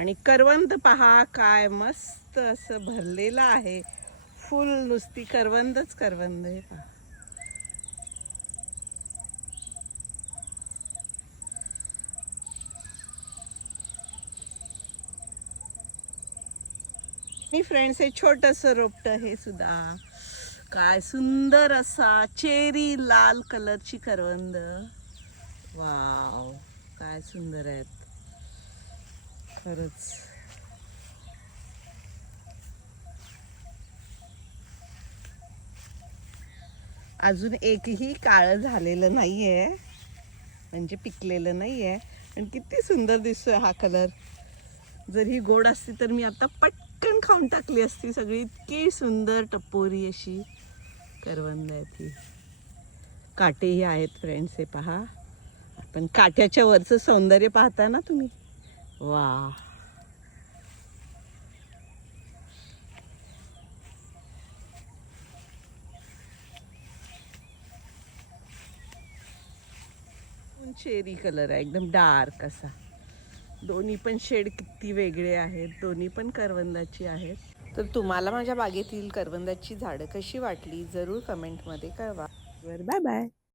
आणि करवंद पहा काय मस्त असं भरलेलं आहे. फुल नुसती करवंदच करवंद आहे पहा. मी फ्रेंड्स, हे छोटंसं रोपटं हे सुद्धा काय सुंदर असा चेरी लाल कलरची करवंद. वाव, काय सुंदर आहेत खरंच. अजून एकही काळं झालेलं नाहीये, म्हणजे पिकलेलं नाहीये. आणि किती सुंदर दिसतोय हा कलर. जर ही गोड असती तर मी आता पटकन खाऊन टाकली असती सगळी. इतकी सुंदर टपोरी अशी करवंद आहे ती. काटेही आहेत फ्रेंड्स, हे पहा. पण काट्याच्या वरचं सौंदर्य पाहता ना तुम्ही. वा, चेरी कलर आहे एकदम डार्क असा. दोन्ही पण शेड किती वेगळे आहेत, दोन्ही पण करवंदाची आहेत. तर तुम्हाला माझ्या बागेतील करवंदाची झाडं कशी वाटली जरूर कमेंटमध्ये कळवा. Bye bye.